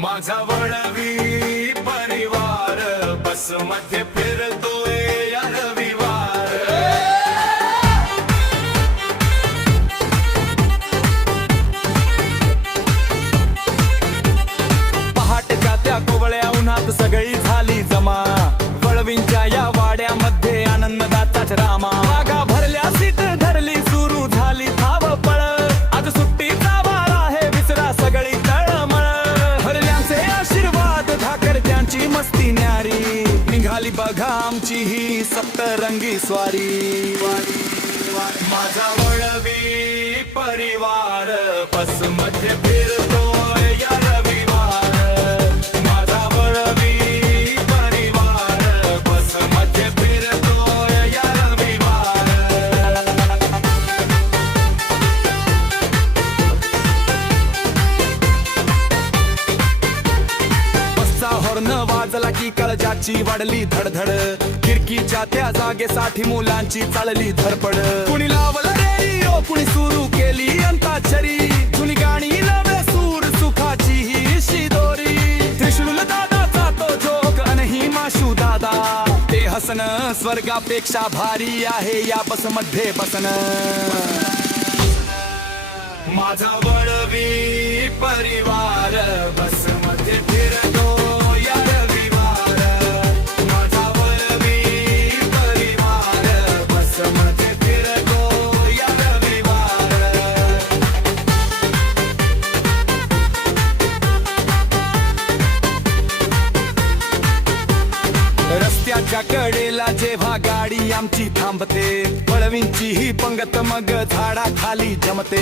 माझा वळवी परिवार बसमध्ये फिरतोय या रविवार पहाटेच्या त्या कोवळ्या उन्हात सगळी झाली जमा. वळवींच्या या वाड्यामध्ये आनंददाताच रामा. झाली बघा आमची ही सप्तरंगी स्वारी. माझा वळवी परिवार बसमध्ये फिरतो. की कळजाची वाढली धडधड. खिडकीच्या त्या जागेसाठी मुलांची चालली धडपड. कुणी लावलं रेडिओ कुणी सुरू केली अंताक्षरी. कुणी गाणी नवे सूर सुखाची ही शिदोरी त्रिशूल दादाचा तो जोक अनही माशू दादा. ते हसन स्वर्गापेक्षा भारी आहे या बसमध्ये बसन. माझा वळवी रस्त्याच्या कडेला जेव्हा गाडी आमची थांबते. वळवींची ही पंगत मग झाडा खाली जमते.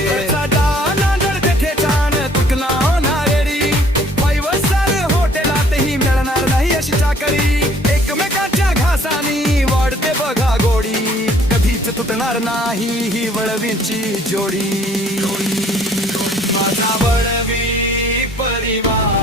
हॉटेलातही मिळणार नाही अशी चाकरी. एकमेकांच्या घासानी वाढते बघा गोडी. कधीच तुटणार नाही ही वळवींची जोडी. माझा वळवी परिवार.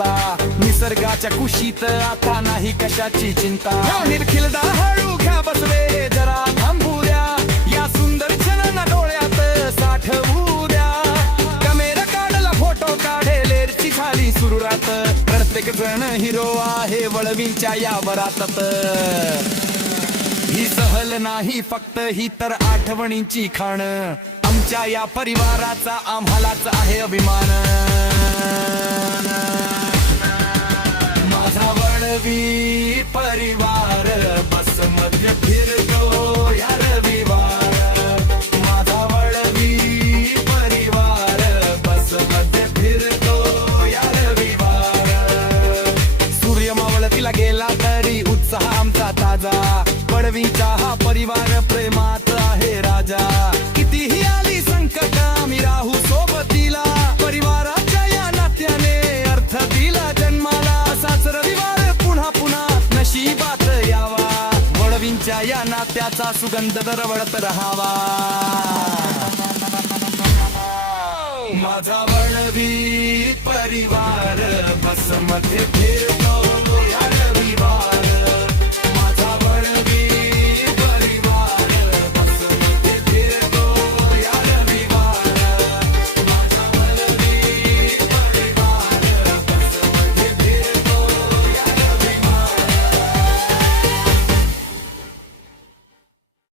वळणाचा निसर्गाच्या कुशीत आता नाही कशाची चिंता. निरखिलदा हळू घ्या बसवे जरा थांबू द्या. या सुंदर क्षणांना डोळ्यात साठवू द्या. कमेरा काढला फोटो काढेलेरची झाली सुरुरात. प्रत्येक जण हिरो आहे वळवींच्या या वरातत. ही सहल नाही फक्त ही तर आठवणींची खाण. आमच्या या परिवाराचा आम्हालाच आहे अभिमान. माझा परिवार बसमध्ये फिरतो या रविवार. माझा वडवी परिवार बसमध्ये फिरतो या रविवार. सूर्य मावळतीला गेला तरी उत्साह आमचा ताजा. पडवीचा हा परिवार प्रेमात आहे राजा. कितीही आली संकट आम्ही राहू सोबतीला. वडवींच्या या नात्याचा सुगंध दरवळत राहावा. माझा वळवी परिवार बसमध्ये